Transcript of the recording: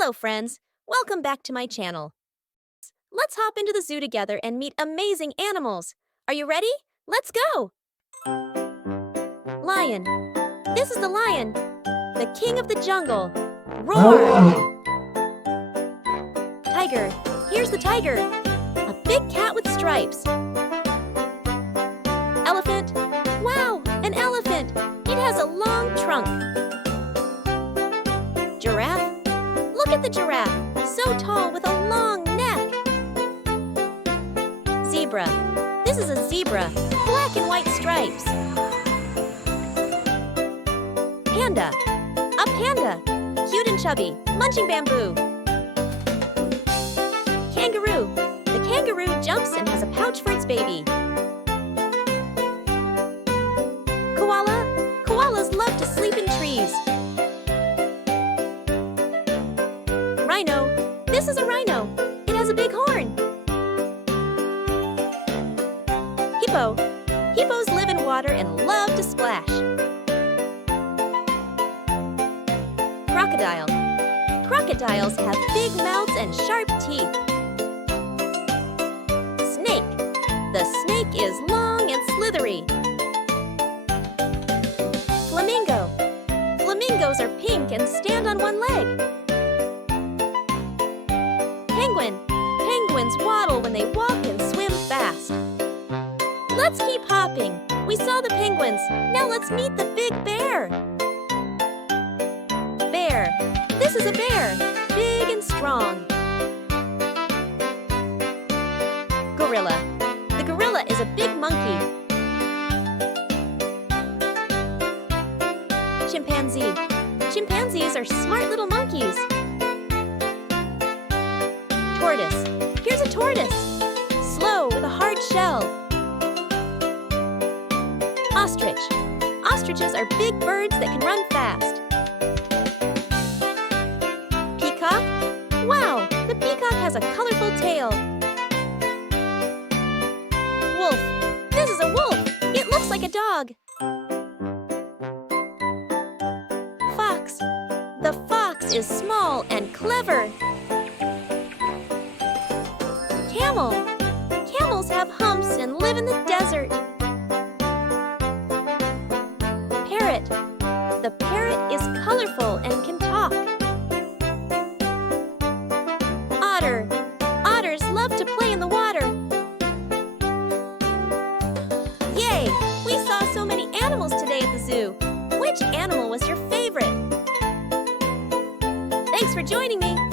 Hello friends, welcome back to my channel. Let's hop into the zoo together and meet amazing animals. Are you ready? Let's go! Lion. This is the lion, the king of the jungle. Roar! Tiger. Here's the tiger, a big cat with stripes. Elephant. Wow, an elephant. It has a long trunk. Giraffe. Look at the giraffe, so tall with a long neck. Zebra. This is a zebra, black and white stripes. Panda. A panda, cute and chubby, munching bamboo. Kangaroo. The kangaroo jumps and has a pouch for its baby. Koala. Koalas love to sleep in trees. Rhino. This is a rhino. It has a big horn. Hippo. Hippos live in water and love to splash. Crocodile. Crocodiles have big mouths and sharp teeth. Snake. The snake is long and slithery. Flamingo. Flamingos are pink and stand on one leg. Penguin. Penguins waddle when they walk and swim fast. Let's keep hopping. We saw the penguins. Now let's meet the big bear. Bear. This is a bear, big and strong. Gorilla. The gorilla is a big monkey. Chimpanzee. Chimpanzees are smart little monkeys. Tortoise. Here's a tortoise, slow with a hard shell. Ostrich. Ostriches are big birds that can run fast. Peacock. Wow, the peacock has a colorful tail. Wolf. This is a wolf. It looks like a dog. Fox. The fox is small and clever. Camel. Camels have humps and live in the desert. Parrot. The parrot is colorful and can talk. Otter. Otters love to play in the water. Yay! We saw so many animals today at the zoo. Which animal was your favorite? Thanks for joining me.